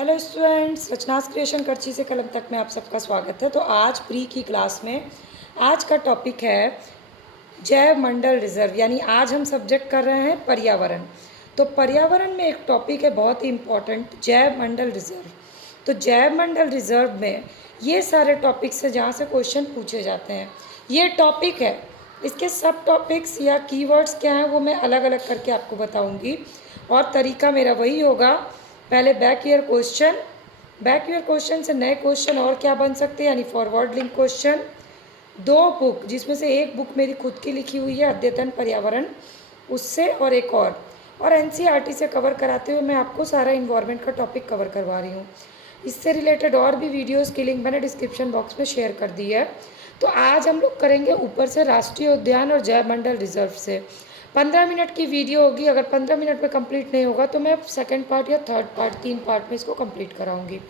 Hello students, रचनास creation करची से कलम तक में आप सबका स्वागत है। तो आज प्री की क्लास में आज का टॉपिक है जैव मंडल रिजर्व, यानी आज हम सब्जेक्ट कर रहे हैं पर्यावरण। तो पर्यावरण में एक टॉपिक है बहुत ही इम्पॉर्टेंट, जैव मंडल रिजर्व। तो जैव मंडल रिजर्व में ये सारे टॉपिक्स हैं जहाँ से क्वेश्चन पूछे जाते हैं। ये टॉपिक है, इसके सब टॉपिक्स या कीवर्ड्स क्या हैं वो मैं अलग अलग करके आपको बताऊँगी। और तरीका मेरा वही होगा, पहले बैक ईयर क्वेश्चन से नए क्वेश्चन और क्या बन सकते हैं, यानी फॉरवर्ड लिंक क्वेश्चन। दो बुक, जिसमें से एक बुक मेरी खुद की लिखी हुई है अद्यतन पर्यावरण, उससे, और एक और एनसीईआरटी से कवर कराते हुए मैं आपको सारा इन्वायरमेंट का टॉपिक कवर करवा रही हूँ। इससे रिलेटेड और भी वीडियोस की लिंक मैंने डिस्क्रिप्शन बॉक्स में शेयर कर दी है। तो आज हम लोग करेंगे ऊपर से राष्ट्रीय उद्यान और जैव मंडल रिजर्व से। 15 मिनट की वीडियो होगी। अगर 15 मिनट में कंप्लीट नहीं होगा तो मैं सेकंड पार्ट या थर्ड पार्ट, 3 पार्ट में इसको कंप्लीट कराऊंगी।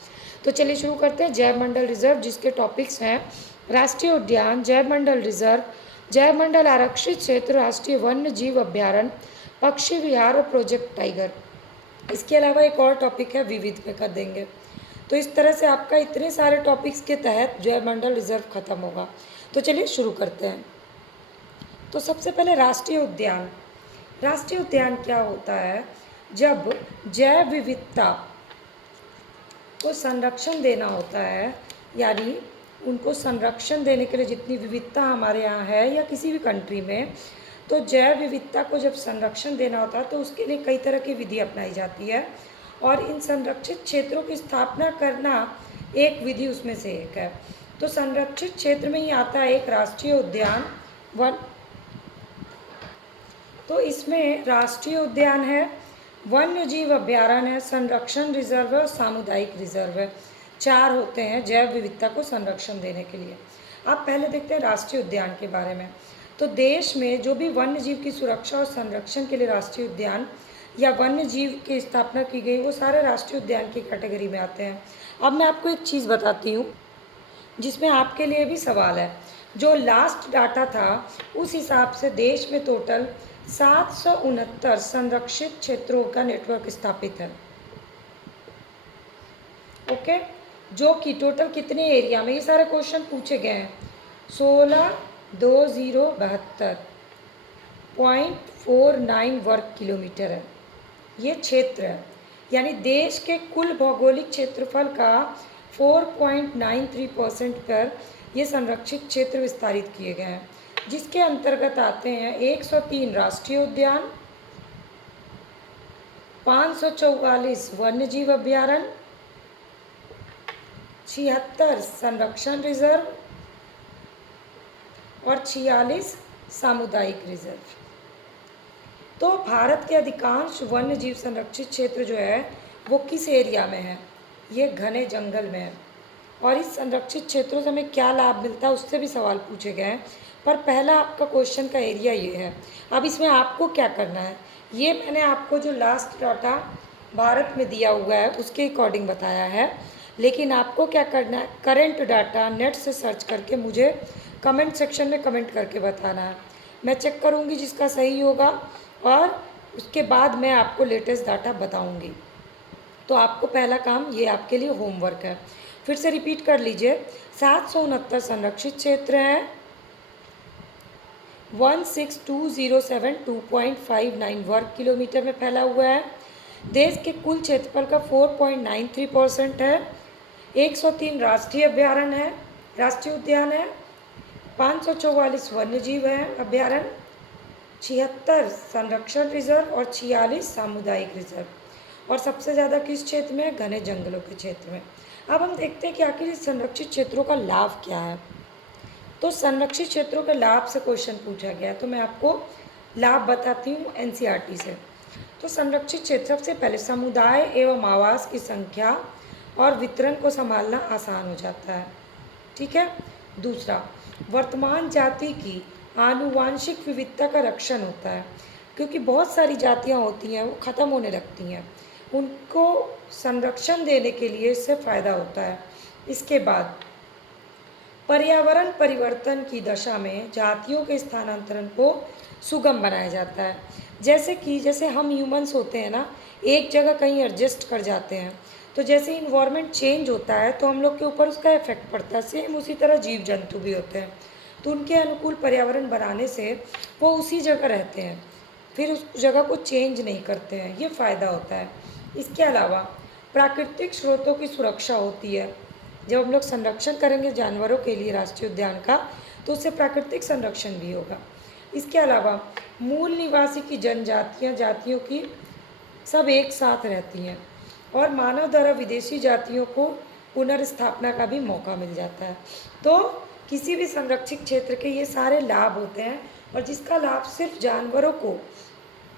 तो चलिए शुरू करते हैं। जैव मंडल रिजर्व, जिसके टॉपिक्स हैं राष्ट्रीय उद्यान, जैव मंडल रिजर्व, जैव मंडल आरक्षित क्षेत्र, राष्ट्रीय वन्य जीव अभ्यारण्य, पक्षी विहार और प्रोजेक्ट टाइगर। इसके अलावा एक और टॉपिक है विविध में कर देंगे। तो इस तरह से आपका इतने सारे टॉपिक्स के तहत जैव मंडल रिजर्व खत्म होगा। तो चलिए शुरू करते हैं। तो सबसे पहले राष्ट्रीय उद्यान। राष्ट्रीय उद्यान क्या होता है? जब जैव विविधता को संरक्षण देना होता है, यानी उनको संरक्षण देने के लिए जितनी विविधता हमारे यहाँ है या किसी भी कंट्री में, तो जैव विविधता को जब संरक्षण देना होता है तो उसके लिए कई तरह की विधि अपनाई जाती है। और इन संरक्षित क्षेत्रों की स्थापना करना एक विधि उसमें से एक है। तो संरक्षित क्षेत्र में ही आता है एक राष्ट्रीय उद्यान वन। तो इसमें राष्ट्रीय उद्यान है, वन्य जीव अभ्यारण्य है, संरक्षण रिजर्व है और सामुदायिक रिजर्व है। 4 होते हैं जैव विविधता को संरक्षण देने के लिए। आप पहले देखते हैं राष्ट्रीय उद्यान के बारे में। तो देश में जो भी वन्य जीव की सुरक्षा और संरक्षण के लिए राष्ट्रीय उद्यान या वन्य जीव की स्थापना की गई, वो सारे राष्ट्रीय उद्यान की कैटेगरी में आते हैं। अब मैं आपको एक चीज़ बताती हूँ जिसमें आपके लिए भी सवाल है। जो लास्ट डाटा था उस हिसाब से देश में टोटल 769 संरक्षित क्षेत्रों का नेटवर्क स्थापित है। ओके, जो कि टोटल कितने एरिया में, ये सारे क्वेश्चन पूछे गए हैं। 16,2072.49 वर्ग किलोमीटर है ये क्षेत्र है। यानी देश के कुल भौगोलिक क्षेत्रफल का 4.93% पर ये संरक्षित क्षेत्र विस्तारित किए गए हैं, जिसके अंतर्गत आते हैं 103 राष्ट्रीय उद्यान, 544 वन्यजीव अभ्यारण्य, 76 संरक्षण रिजर्व और 46 सामुदायिक रिजर्व। तो भारत के अधिकांश वन्य जीव संरक्षित क्षेत्र जो है वो किस एरिया में है? ये घने जंगल में है। और इस संरक्षित क्षेत्रों से हमें क्या लाभ मिलता है उससे भी सवाल पूछे गए हैं। पर पहला आपका क्वेश्चन का एरिया ये है। अब इसमें आपको क्या करना है, ये मैंने आपको जो लास्ट डाटा भारत में दिया हुआ है उसके अकॉर्डिंग बताया है। लेकिन आपको क्या करना है, करंट डाटा नेट से सर्च करके मुझे कमेंट सेक्शन में कमेंट करके बताना है। मैं चेक करूँगी जिसका सही होगा और उसके बाद मैं आपको लेटेस्ट डाटा बताऊँगी। तो आपको पहला काम, ये आपके लिए होमवर्क है। फिर से रिपीट कर लीजिए। 769 संरक्षित क्षेत्र हैं, 162,072.59 वर्ग किलोमीटर में फैला हुआ है। देश के कुल क्षेत्रफल का 4.93% है। 103 राष्ट्रीय अभ्यारण्य है, राष्ट्रीय उद्यान है, 544 वन्यजीव हैं अभ्यारण्य, 76 संरक्षण रिजर्व और 46 सामुदायिक रिजर्व। और सबसे ज़्यादा किस क्षेत्र में? घने जंगलों के क्षेत्र में। अब हम देखते हैं कि आखिर इस संरक्षित क्षेत्रों का लाभ क्या है। तो संरक्षित क्षेत्रों के लाभ से क्वेश्चन पूछा गया, तो मैं आपको लाभ बताती हूँ एनसीईआरटी से। तो संरक्षित क्षेत्र, सबसे पहले समुदाय एवं आवास की संख्या और वितरण को संभालना आसान हो जाता है, ठीक है। दूसरा, वर्तमान जाति की आनुवांशिक विविधता का रक्षण होता है, क्योंकि बहुत सारी जातियाँ होती हैं वो ख़त्म होने लगती हैं, उनको संरक्षण देने के लिए इससे फ़ायदा होता है। इसके बाद पर्यावरण परिवर्तन की दशा में जातियों के स्थानांतरण को सुगम बनाया जाता है। जैसे हम ह्यूमंस होते हैं ना, एक जगह कहीं एडजस्ट कर जाते हैं, तो जैसे इन्वायरमेंट चेंज होता है तो हम लोग के ऊपर उसका इफेक्ट पड़ता है, सेम उसी तरह जीव जंतु भी होते हैं। तो उनके अनुकूल पर्यावरण बनाने से वो उसी जगह रहते हैं, फिर उस जगह को चेंज नहीं करते हैं, ये फ़ायदा होता है। इसके अलावा प्राकृतिक स्रोतों की सुरक्षा होती है। जब हम लोग संरक्षण करेंगे जानवरों के लिए राष्ट्रीय उद्यान का, तो उससे प्राकृतिक संरक्षण भी होगा। इसके अलावा मूल निवासी की जनजातियाँ जातियों की सब एक साथ रहती हैं और मानव द्वारा विदेशी जातियों को पुनर्स्थापना का भी मौका मिल जाता है। तो किसी भी संरक्षित क्षेत्र के ये सारे लाभ होते हैं, और जिसका लाभ सिर्फ जानवरों को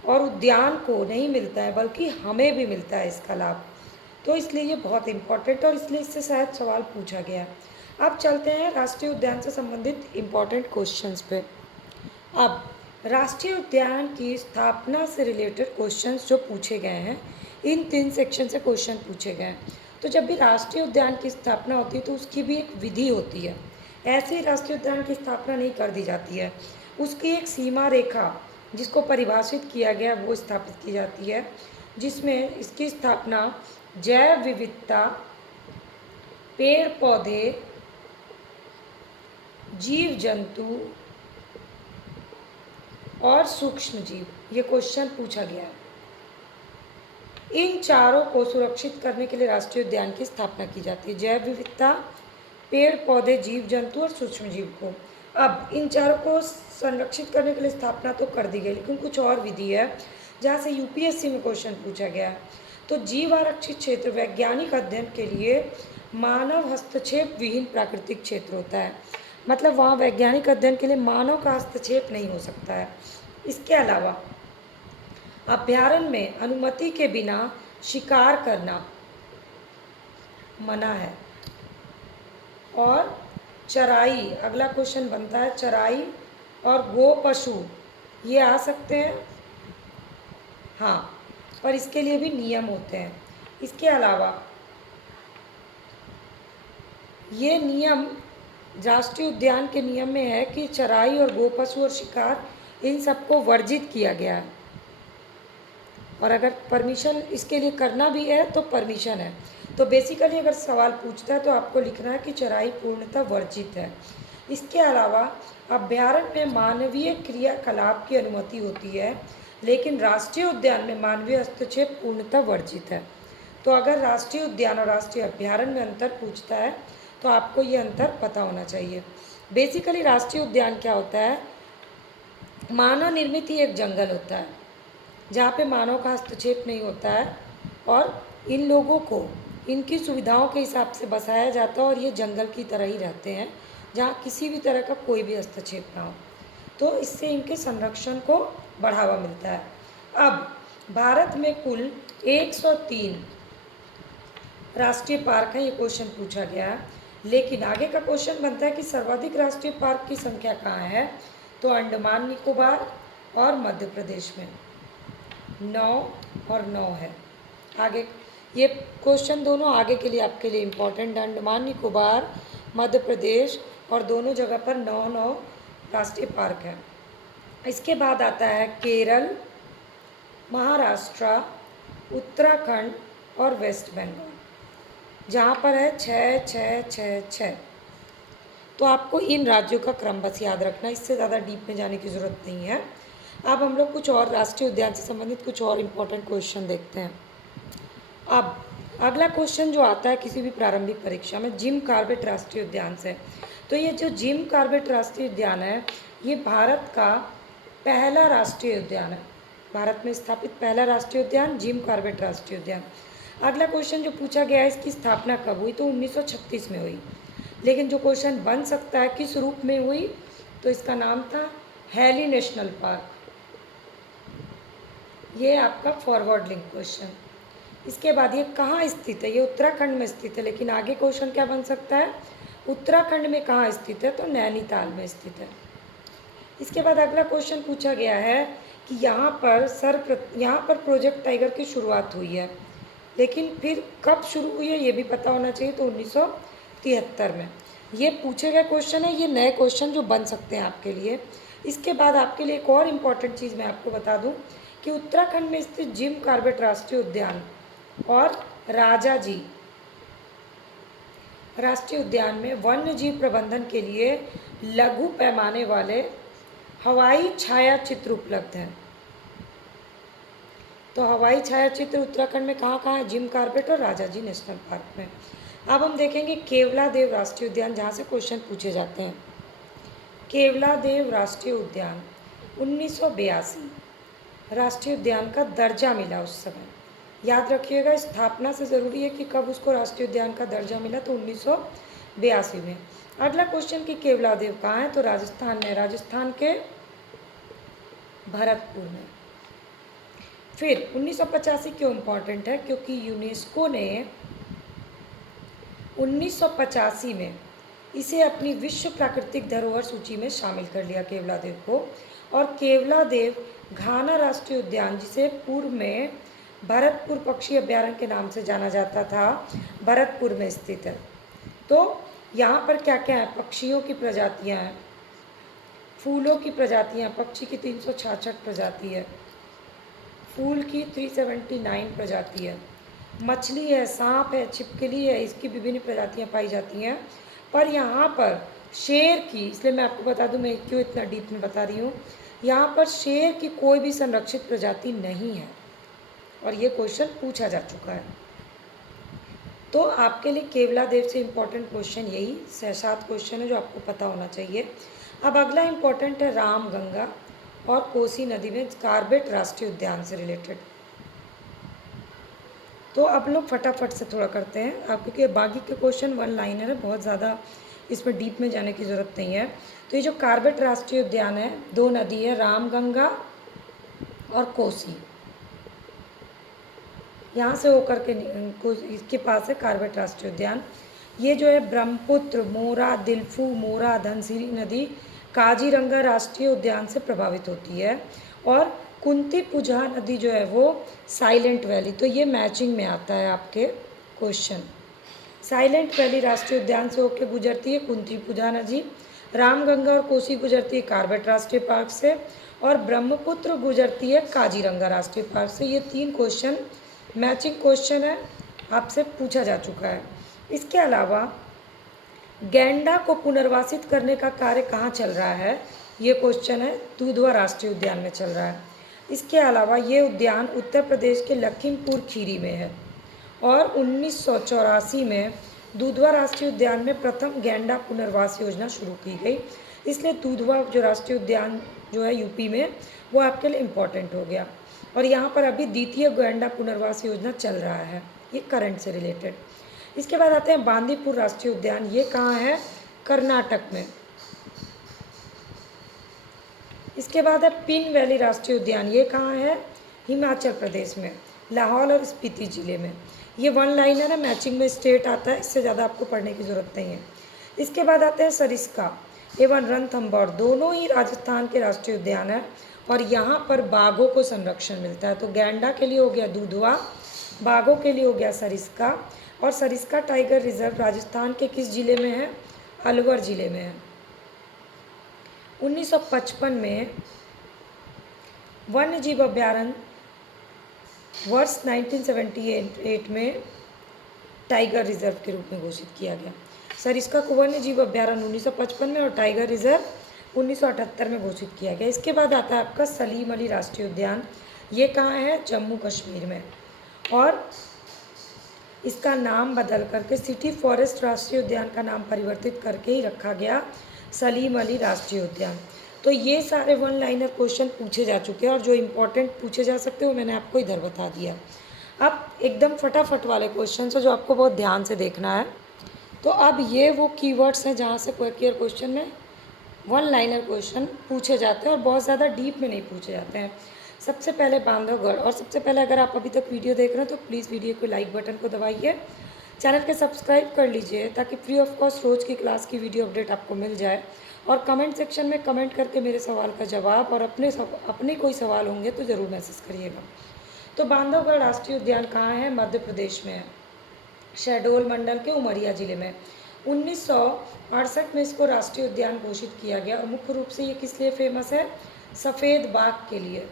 और उद्यान को नहीं मिलता है बल्कि हमें भी मिलता है इसका लाभ। तो इसलिए ये बहुत इम्पोर्टेंट, और इसलिए इससे शायद सवाल पूछा गया। अब चलते हैं राष्ट्रीय उद्यान से संबंधित इम्पोर्टेंट क्वेश्चंस पे। अब राष्ट्रीय उद्यान की स्थापना से रिलेटेड क्वेश्चंस जो पूछे गए हैं, इन 3 सेक्शन से क्वेश्चन पूछे गए हैं। तो जब भी राष्ट्रीय उद्यान की स्थापना होती है तो उसकी भी एक विधि होती है। ऐसे ही राष्ट्रीय उद्यान की स्थापना नहीं कर दी जाती है, उसकी एक सीमा रेखा जिसको परिभाषित किया गया वो स्थापित की जाती है, जिसमें इसकी स्थापना जैव विविधता, पेड़ पौधे, जीव जंतु और सूक्ष्म जीव, ये क्वेश्चन पूछा गया है। इन चारों को सुरक्षित करने के लिए राष्ट्रीय उद्यान की स्थापना की जाती है, जैव विविधता, पेड़ पौधे, जीव जंतु और सूक्ष्म जीव को। अब इन चारों को संरक्षित करने के लिए स्थापना तो कर दी गई, लेकिन कुछ और विधि है जहाँ से यूपीएससी में क्वेश्चन पूछा गया है। तो जीव आरक्षित क्षेत्र वैज्ञानिक अध्ययन के लिए मानव हस्तक्षेप विहीन प्राकृतिक क्षेत्र होता है, मतलब वहाँ वैज्ञानिक अध्ययन के लिए मानव का हस्तक्षेप नहीं हो सकता है। इसके अलावा अभ्यारण्य में अनुमति के बिना शिकार करना मना है। और चराई, अगला क्वेश्चन बनता है, चराई और गो पशु ये आ सकते हैं, हाँ, पर इसके लिए भी नियम होते हैं। इसके अलावा ये नियम राष्ट्रीय उद्यान के नियम में है कि चराई और गो पशु और शिकार इन सबको वर्जित किया गया है, और अगर परमिशन इसके लिए करना भी है तो परमिशन है। तो बेसिकली अगर सवाल पूछता है तो आपको लिखना है कि चराई पूर्णतः वर्जित है। इसके अलावा अभ्यारण्य में मानवीय क्रियाकलाप की अनुमति होती है, लेकिन राष्ट्रीय उद्यान में मानवीय हस्तक्षेप पूर्णतः वर्जित है। तो अगर राष्ट्रीय उद्यान और राष्ट्रीय अभ्यारण्य में अंतर पूछता है तो आपको ये अंतर पता होना चाहिए। बेसिकली राष्ट्रीय उद्यान क्या होता है, मानव निर्मित ही एक जंगल होता है जहाँ पे मानव का हस्तक्षेप नहीं होता है, और इन लोगों को इनकी सुविधाओं के हिसाब से बसाया जाता है, और ये जंगल की तरह ही रहते हैं जहाँ किसी भी तरह का कोई भी हस्तक्षेप ना हो। तो इससे इनके संरक्षण को बढ़ावा मिलता है। अब भारत में कुल 103 राष्ट्रीय पार्क हैं, ये क्वेश्चन पूछा गया है। लेकिन आगे का क्वेश्चन बनता है कि सर्वाधिक राष्ट्रीय पार्क की संख्या कहाँ है, तो अंडमान निकोबार और मध्य प्रदेश में 9 और 9 है। आगे ये क्वेश्चन दोनों आगे के लिए आपके लिए इम्पोर्टेंट, अंडमान निकोबार, मध्य प्रदेश, और दोनों जगह पर 9 राष्ट्रीय पार्क हैं। इसके बाद आता है केरल, महाराष्ट्र, उत्तराखंड और वेस्ट बंगाल, जहाँ पर है 6 6 6 6। तो आपको इन राज्यों का क्रम बस याद रखना, इससे ज़्यादा डीप में जाने की ज़रूरत नहीं है। अब हम लोग कुछ और राष्ट्रीय उद्यान से संबंधित कुछ और इम्पोर्टेंट क्वेश्चन देखते हैं। अब अगला क्वेश्चन जो आता है किसी भी प्रारंभिक परीक्षा में जिम कॉर्बेट राष्ट्रीय उद्यान से, तो ये जो जिम कॉर्बेट राष्ट्रीय उद्यान है ये भारत का पहला राष्ट्रीय उद्यान है, भारत में स्थापित पहला राष्ट्रीय उद्यान जिम कॉर्बेट राष्ट्रीय उद्यान। अगला क्वेश्चन जो पूछा गया है इसकी स्थापना कब हुई, तो 1936 में हुई। लेकिन जो क्वेश्चन बन सकता है किस रूप में हुई, तो इसका नाम था हैली नेशनल पार्क। ये आपका फॉरवर्ड लिंक क्वेश्चन। इसके बाद ये कहाँ स्थित है, ये उत्तराखंड में स्थित है, लेकिन आगे क्वेश्चन क्या बन सकता है, उत्तराखंड में कहाँ स्थित है, तो नैनीताल में स्थित है। इसके बाद अगला क्वेश्चन पूछा गया है कि यहाँ पर प्रोजेक्ट टाइगर की शुरुआत हुई है, लेकिन फिर कब शुरू हुई है ये भी पता होना चाहिए, तो 1973 में। ये पूछे गए क्वेश्चन है, ये नए क्वेश्चन जो बन सकते हैं आपके लिए। इसके बाद आपके लिए एक और इम्पॉर्टेंट चीज़ मैं आपको बता दूं कि उत्तराखंड में स्थित जिम कॉर्बेट राष्ट्रीय उद्यान और राजाजी राष्ट्रीय उद्यान में वन्य जीव प्रबंधन के लिए लघु पैमाने वाले हवाई छायाचित्र उपलब्ध हैं। तो हवाई छायाचित्र उत्तराखंड में कहाँ कहाँ है? जिम कॉर्बेट और राजाजी नेशनल पार्क में। अब हम देखेंगे केवलादेव राष्ट्रीय उद्यान, जहाँ से क्वेश्चन पूछे जाते हैं। केवलादेव राष्ट्रीय उद्यान 1982 राष्ट्रीय उद्यान का दर्जा मिला उस समय। याद रखिएगा, स्थापना से ज़रूरी है कि कब उसको राष्ट्रीय उद्यान का दर्जा मिला, तो 1982 में। अगला क्वेश्चन कि केवलादेव कहाँ है? तो राजस्थान में, राजस्थान के भरतपुर में। फिर 1985 क्यों इम्पॉर्टेंट है? क्योंकि यूनेस्को ने 1985 में इसे अपनी विश्व प्राकृतिक धरोहर सूची में शामिल कर लिया केवलादेव को। और केवलादेव घाना राष्ट्रीय उद्यान, जिसे पूर्व में भरतपुर पक्षी अभ्यारण्य के नाम से जाना जाता था, भरतपुर में स्थित है। तो यहाँ पर क्या क्या है? पक्षियों की प्रजातियाँ हैं, फूलों की प्रजातियाँ, पक्षी की 366 प्रजाति है, फूल की 379 प्रजाति है, मछली है, सांप है, छिपकली है, इसकी विभिन्न प्रजातियाँ पाई जाती हैं। पर यहाँ पर शेर की, इसलिए मैं आपको बता दूँ, मैं क्यों इतना डीप में बता रही हूँ, यहाँ पर शेर की कोई भी संरक्षित प्रजाति नहीं है, और ये क्वेश्चन पूछा जा चुका है। तो आपके लिए केवलादेव से इम्पोर्टेंट क्वेश्चन यही 7 क्वेश्चन है जो आपको पता होना चाहिए। अब अगला इम्पोर्टेंट है रामगंगा और कोसी नदी में कॉर्बेट राष्ट्रीय उद्यान से रिलेटेड। तो अब लोग फटाफट से थोड़ा करते हैं आप, क्योंकि बाकी के क्वेश्चन वन लाइनर है, बहुत ज़्यादा इसमें डीप में जाने की ज़रूरत नहीं है। तो ये जो कॉर्बेट राष्ट्रीय उद्यान है, 2 नदी है, रामगंगा और कोसी, यहाँ से होकर के इसके पास है कॉर्बेट राष्ट्रीय उद्यान। ये जो है ब्रह्मपुत्र, मोरा, दिलफू, मोरा, धनसिरी नदी काजीरंगा राष्ट्रीय उद्यान से प्रभावित होती है। और कुंती पुजहा नदी जो है वो साइलेंट वैली, तो ये मैचिंग में आता है आपके क्वेश्चन। साइलेंट वैली राष्ट्रीय उद्यान से होकर गुजरती है कुंती पुजहा नदी, रामगंगा और कोसी गुजरती है कॉर्बेट राष्ट्रीय पार्क से, और ब्रह्मपुत्र गुजरती है काजीरंगा राष्ट्रीय पार्क से। ये 3 क्वेश्चन मैचिंग क्वेश्चन है, आपसे पूछा जा चुका है। इसके अलावा गैंडा को पुनर्वासित करने का कार्य कहाँ चल रहा है? ये क्वेश्चन है, दुधवा राष्ट्रीय उद्यान में चल रहा है। इसके अलावा ये उद्यान उत्तर प्रदेश के लखीमपुर खीरी में है, और 1984 में दुधवा राष्ट्रीय उद्यान में प्रथम गैंडा पुनर्वास योजना शुरू की गई। इसलिए दुधवा जो राष्ट्रीय उद्यान जो है यूपी में, वो आपके लिए इम्पॉर्टेंट हो गया। और यहाँ पर अभी द्वितीय गैंडा पुनर्वास योजना चल रहा है, ये करंट से रिलेटेड। इसके बाद आते हैं बांदीपुर राष्ट्रीय उद्यान, ये कहाँ है? कर्नाटक में। इसके बाद है पिन वैली राष्ट्रीय उद्यान, ये कहाँ है? हिमाचल प्रदेश में, लाहौल और स्पीति जिले में। ये वन लाइनर है, मैचिंग में स्टेट आता है, इससे ज़्यादा आपको पढ़ने की ज़रूरत नहीं है। इसके बाद आते हैं सरिस्का एवं रणथंभौर, दोनों ही राजस्थान के राष्ट्रीय उद्यान है, और यहाँ पर बाघों को संरक्षण मिलता है। तो गैंडा के लिए हो गया दुधवा, बाघों के लिए हो गया सरिस्का। और सरिस्का टाइगर रिजर्व राजस्थान के किस जिले में है? अलवर जिले में है। 1955 में वन्य जीव अभ्यारण्य वर्ष 1978 में टाइगर रिजर्व के रूप में घोषित किया गया। सरिस्का को वन्य जीव अभ्यारण्य 1955 में और टाइगर रिजर्व 1978 में घोषित किया गया। इसके बाद आता है आपका सलीम अली राष्ट्रीय उद्यान, ये कहाँ है? जम्मू कश्मीर में, और इसका नाम बदल करके सिटी फॉरेस्ट राष्ट्रीय उद्यान का नाम परिवर्तित करके ही रखा गया सलीम अली राष्ट्रीय उद्यान। तो ये सारे वन लाइनर क्वेश्चन पूछे जा चुके हैं, और जो इम्पोर्टेंट पूछे जा सकते हैं वो मैंने आपको इधर बता दिया। अब एकदम फटाफट वाले क्वेश्चन है जो आपको बहुत ध्यान से देखना है। तो अब ये वो कीवर्ड्स हैं जहाँ से क्वेश्चन क्वेश्चन में वन लाइनर क्वेश्चन पूछे जाते हैं, और बहुत ज़्यादा डीप में नहीं पूछे जाते हैं। सबसे पहले बांधवगढ़, और सबसे पहले अगर आप अभी तक वीडियो देख रहे हैं तो प्लीज़ वीडियो को लाइक बटन को दबाइए, चैनल के सब्सक्राइब कर लीजिए ताकि फ्री ऑफ कॉस्ट रोज़ की क्लास की वीडियो अपडेट आपको मिल जाए। और कमेंट सेक्शन में कमेंट करके मेरे सवाल का जवाब और अपने कोई सवाल होंगे तो ज़रूर मैसेज करिएगा। तो बांधवगढ़ राष्ट्रीय उद्यान कहाँ है? मध्य प्रदेश में है, शहडोल मंडल के उमरिया ज़िले में। 1968 में इसको राष्ट्रीय उद्यान घोषित किया गया, और मुख्य रूप से ये किस लिए फेमस है? सफ़ेद बाघ के लिए।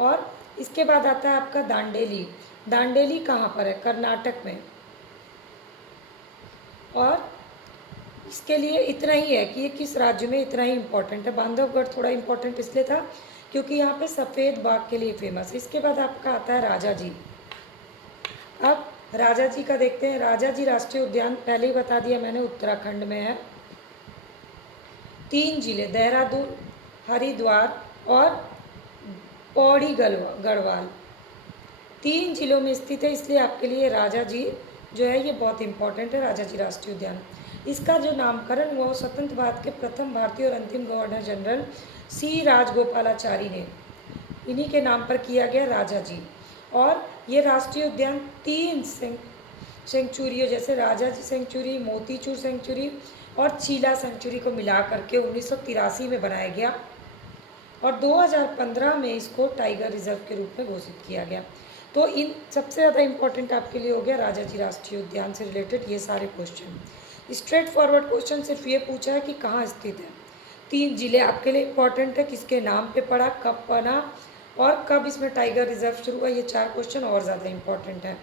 और इसके बाद आता है आपका दांडेली, दांडेली कहाँ पर है? कर्नाटक में। और इसके लिए इतना ही है कि ये किस राज्य में, इतना ही इम्पोर्टेंट है। बांधवगढ़ थोड़ा इम्पोर्टेंट इसलिए था क्योंकि यहाँ पे सफ़ेद बाघ के लिए फेमस है। इसके बाद आपका आता है राजा जी। अब राजा जी का देखते हैं। राजा जी राष्ट्रीय उद्यान पहले ही बता दिया मैंने, उत्तराखंड में है। 3 जिले, देहरादून, हरिद्वार और पौड़ी गढ़वाल, 3 जिलों में स्थित है। इसलिए आपके लिए राजा जी जो है ये बहुत इंपॉर्टेंट है, राजा जी राष्ट्रीय उद्यान। इसका जो नामकरण वो स्वतंत्र भारत के प्रथम भारतीय और अंतिम गवर्नर जनरल सी राजगोपालाचारी ने, इन्हीं के नाम पर किया गया, राजा जी। और ये राष्ट्रीय उद्यान 3 सेंचुरियों जैसे राजा जी सेंचुरी, मोतीचूर सेंचुरी और चीला सेंचुरी को मिला करके 1983 में बनाया गया और 2015 में इसको टाइगर रिजर्व के रूप में घोषित किया गया। तो इन सबसे ज़्यादा इम्पोर्टेंट आपके लिए हो गया राजा जी राष्ट्रीय उद्यान से रिलेटेड ये सारे क्वेश्चन। स्ट्रेट फॉरवर्ड क्वेश्चन सिर्फ ये पूछा है कि कहाँ स्थित है। 3 जिले आपके लिए इम्पोर्टेंट है, किसके नाम पे पड़ा, कब बना और कब इसमें टाइगर रिजर्व शुरू हुआ, ये 4 क्वेश्चन और ज़्यादा इम्पोर्टेंट है।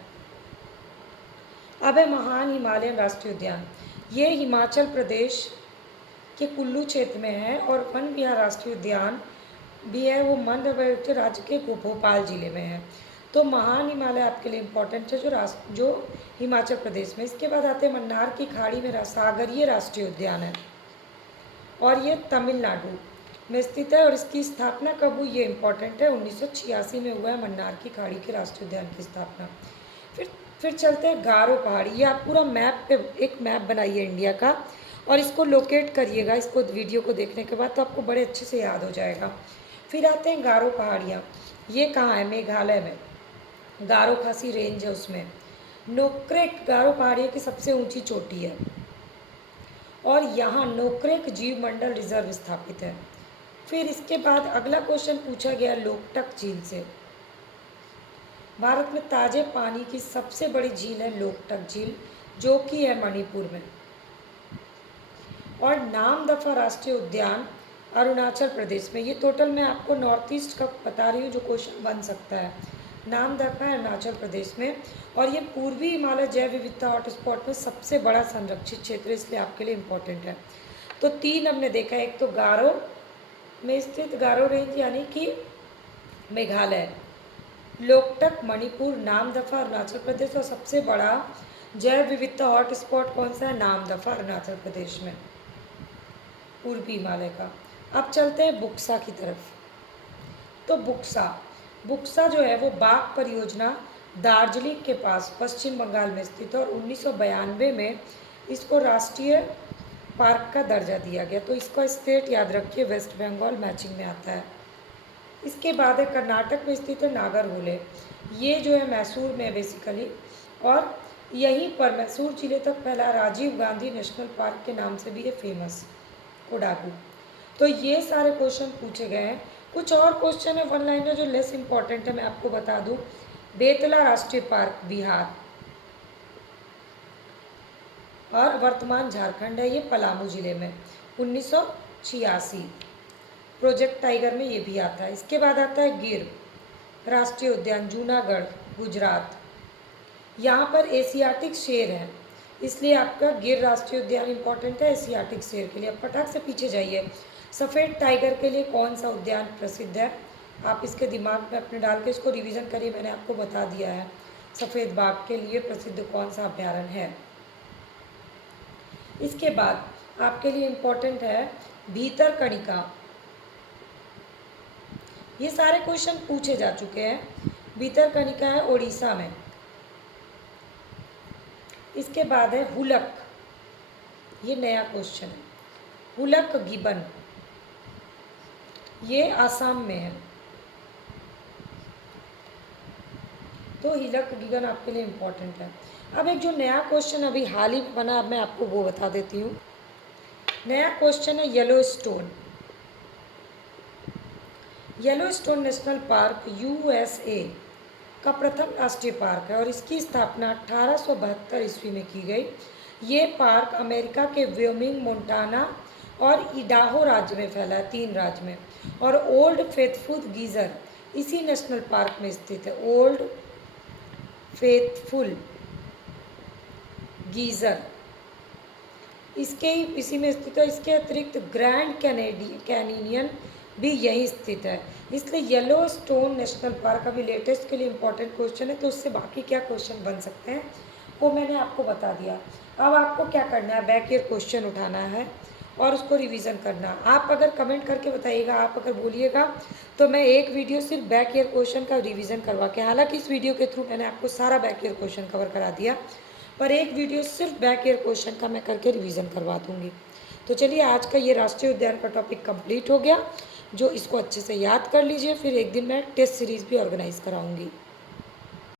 अब है महान हिमालयन राष्ट्रीय उद्यान। ये हिमाचल प्रदेश के कुल्लू क्षेत्र में है और वन विहार राष्ट्रीय उद्यान भी है, वो मध्य प्रदेश राज्य के भोपाल जिले में है। तो महान हिमालय आपके लिए इम्पोर्टेंट है जो हिमाचल प्रदेश में। इसके बाद आते हैं मन्नार की खाड़ी में सागरीय राष्ट्रीय उद्यान है और ये तमिलनाडु में स्थित है। और इसकी स्थापना कब हुई ये इम्पोर्टेंट है, 1986 में हुआ है मन्नार की खाड़ी के राष्ट्रीय उद्यान की स्थापना। फिर चलते हैं गारो पहाड़ी। ये आप पूरा मैप पे एक मैप बनाइए इंडिया का और इसको लोकेट करिएगा, इसको वीडियो को देखने के बाद तो आपको बड़े अच्छे से याद हो जाएगा। फिर आते हैं गारो पहाड़ियाँ। ये कहाँ है? मेघालय में गारो खासी रेंज है, उसमें नोक्रेक गारो पहाड़ियों की सबसे ऊंची चोटी है और यहाँ नोक्रेक जीव मंडल रिजर्व स्थापित है। फिर इसके बाद अगला क्वेश्चन पूछा गया लोकटक झील से। भारत में ताजे पानी की सबसे बड़ी झील है लोकटक झील, जो कि है मणिपुर में। और नामदफा राष्ट्रीय उद्यान अरुणाचल प्रदेश में। ये टोटल मैं आपको नॉर्थ ईस्ट का बता रही हूँ जो क्वेश्चन बन सकता है। नामदफा है अरुणाचल प्रदेश में और ये पूर्वी हिमालय जैव विविधता हॉटस्पॉट में सबसे बड़ा संरक्षित क्षेत्र है, इसलिए आपके लिए इम्पोर्टेंट है। तो 3 हमने देखा, एक तो गारो में स्थित गारो रेंज यानी कि मेघालय, लोकटक मणिपुर, नामदफा अरुणाचल प्रदेश और सबसे बड़ा जैव विविधता हॉटस्पॉट कौन सा है? नामदफा अरुणाचल प्रदेश में, पूर्वी हिमालय का। अब चलते हैं बुक्सा की तरफ। तो बुक्सा जो है वो बाघ परियोजना दार्जिलिंग के पास पश्चिम बंगाल में स्थित है और 1992 में इसको राष्ट्रीय पार्क का दर्जा दिया गया। तो इसका स्टेट याद रखिए, वेस्ट बंगाल मैचिंग में आता है। इसके बाद है कर्नाटक में स्थित है नागरहोले। ये जो है मैसूर में है बेसिकली और यहीं पर मैसूर जिले तक फैला राजीव गांधी नेशनल पार्क के नाम से भी ये फेमस, कोडागू। तो ये सारे क्वेश्चन पूछे गए हैं। कुछ और क्वेश्चन है वन लाइनर जो लेस इंपॉर्टेंट है, मैं आपको बता दूं। बेतला राष्ट्रीय पार्क बिहार और वर्तमान झारखंड है, ये पलामू जिले में, 1986। प्रोजेक्ट टाइगर में ये भी आता है। इसके बाद आता है गिर राष्ट्रीय उद्यान, जूनागढ़ गुजरात। यहाँ पर एशियाटिक शेर है, इसलिए आपका गिर राष्ट्रीय उद्यान इंपॉर्टेंट है एशियाटिक शेर के लिए। अब फटाक से पीछे जाइए। सफ़ेद टाइगर के लिए कौन सा उद्यान प्रसिद्ध है? आप इसके दिमाग में अपने डाल के इसको रिवीजन करिए, मैंने आपको बता दिया है। सफ़ेद बाघ के लिए प्रसिद्ध कौन सा अभ्यारण्य है? इसके बाद आपके लिए इम्पोर्टेंट है भीतरकनिका। ये सारे क्वेश्चन पूछे जा चुके हैं। भीतरकनिका है उड़ीसा में। इसके बाद है हुलक, ये नया क्वेश्चन है। हुलक गिबन, ये आसाम में है। तो हिलक गिबन आपके लिए इम्पोर्टेंट है। अब एक जो नया क्वेश्चन अभी हाल ही में बना, अब मैं आपको वो बता देती हूँ। नया क्वेश्चन है Yellowstone. Yellowstone national park USA का प्रथम राष्ट्रीय पार्क है और इसकी स्थापना 1872 ईस्वी में की गई। ये पार्क अमेरिका के व्योमिंग, मोंटाना और इडाहो राज्य में फैला है, 3 राज्य में। और ओल्ड फेथफुल गीज़र इसी नेशनल पार्क में स्थित है। ओल्ड फेथफुल, गीज़र इसके ही इसी में स्थित है। इसके अतिरिक्त ग्रैंड कैनियन भी यहीं स्थित है। इसलिए येलो स्टोन नेशनल पार्क अभी लेटेस्ट के लिए इम्पोर्टेंट क्वेश्चन है, तो उससे बाकी क्या क्वेश्चन बन सकते हैं वो मैंने आपको बता दिया। अब आपको क्या करना है, बैक ईयर क्वेश्चन उठाना है और उसको रिवीजन करना। आप अगर कमेंट करके बताइएगा, आप अगर बोलिएगा तो मैं एक वीडियो सिर्फ बैक ईयर क्वेश्चन का रिवीजन करवा के, हालांकि इस वीडियो के थ्रू मैंने आपको सारा बैक ईयर क्वेश्चन कवर करा दिया, पर एक वीडियो सिर्फ बैक ईयर क्वेश्चन का मैं करके रिवीजन करवा दूँगी। तो चलिए आज का ये राष्ट्रीय उद्यान का टॉपिक कंप्लीट हो गया। जो इसको अच्छे से याद कर लीजिए, फिर एक दिन मैं टेस्ट सीरीज़ भी ऑर्गेनाइज़ कराऊँगी।